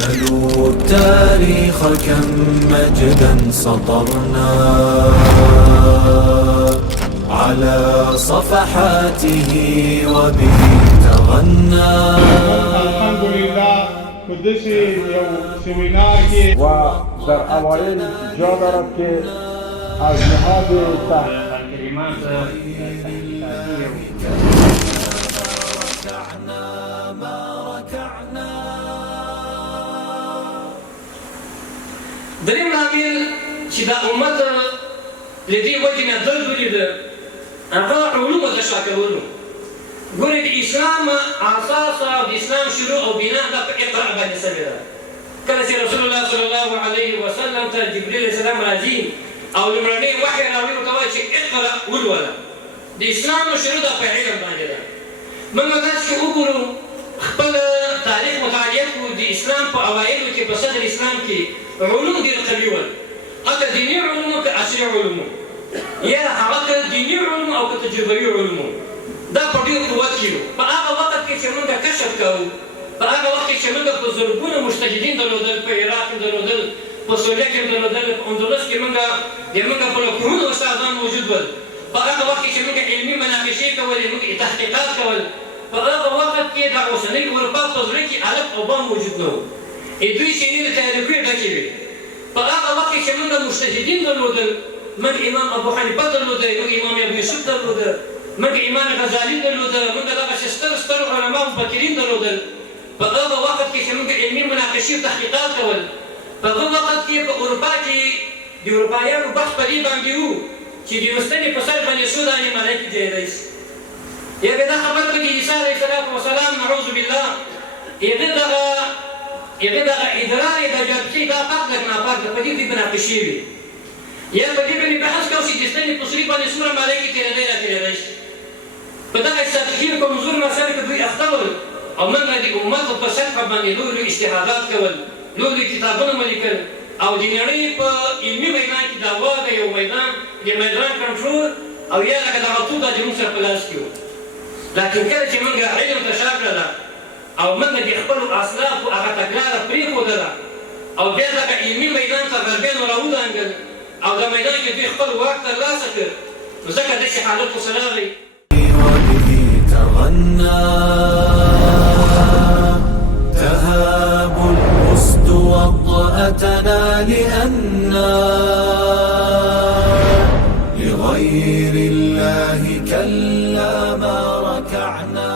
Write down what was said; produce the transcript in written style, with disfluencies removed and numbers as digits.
سلوا التاريخ كم مجدا سطرنا على صفحاته وبه تغنى. الحمد لله په داسې یو سیمینار کې و در اوایل جا دارد که از نهاد کلمات دریم عامل چې دا امت له دې وجې نه درد ولیده هغه علومو ته شا کولو. ګورې د اسلام اساس او د اسلام شروع او بنا دا په اقرا باندې سوې ده. کله چې رسول الله صلی الله علیه وسلم ته جبریل علیه السلام راځي او لومړنی وحی راوړي ورته وایي چې اقرا ولوله. د اسلام شروع دا په علم باندې ده. موږ تاسو چې وګورو خپل تاریخ مطالعه کړو د اسلام په اوایلو کې په صدر اسلام کې علوم ډېر قوي ول. هغه دیني علومو که عصري علومو یا هغه دیني علومو او که تجربوي علومو دا په ډېر قوت کې وو. په هغه وخت کې چې موږ کشف کوو، په هغه وخت کې چې موږ په زرګونه مجتهدین درلودل، په عراق کې درلودل، په سوریه کې درلودل، په اندلس کې موږ په لکونو استادان موجود ول. په هغه وخت کې چې موږ علمي مناقشې کولې، موږ تحقیقات کول. په هغه وخت کې د اوسنۍ اروپا په زړه کې الف او با موجود نه وو. دوی سینې له تحریفۍ ډکې وې. په هغه وخت کې چې موږ مجتهدین درلودل، موږ امام ابو حنیفه درلوده، موږ امام ابو یوسف درلوده، موږ امام غزالي درلوده، موږ دغسې ستر علما مفکرین درلودل. په هغه وخت کې چې موږ علمي مناقشې او تحقیقات کول. په هغه وخت کې په اروپا کې د اروپایانو بحث په دې باندې وو چې د مستنې په سر باندې څو دانې ملایکې ځایېدی شي. یا بیا دا خبر په کې عیسی علیه السلام نعوذ بالله هغه دغه ادرار د جبکې دا پاک لږ ناپاک ده، په دې کې مناقشې وي. یا په دې باندې بحث کوو چې د ستنې په سوري باندې څومره ملایکې تېرېدی راتېرېدی شي. په دغه سطحي کمزور مسایلو کې دوی اخته ول او موږ د امت په سطحه باندې لوی اجتهادات کول، لوی کتابونه مو لیکل او د نړۍ په علمي میدان کې دا وه د یو میدان د میدان کنټرول او یا لکه دغه څو دا زموږ سره په لاس کې وو. لکن کله چې موږ علم ته شا کړله او موږ د خپلو اسلافو هغه تګلاره پرېښودله او بیا دغه علمي میدان ته غربیانو راودانګل او د میدان کې دوی خپل واک ترلاسه کړ، نو ځکه داسې حالت ورسره راغی. وبه تغنى تهاب الأسد وطأتنا لأننا لغير الله كلا ما ركعنا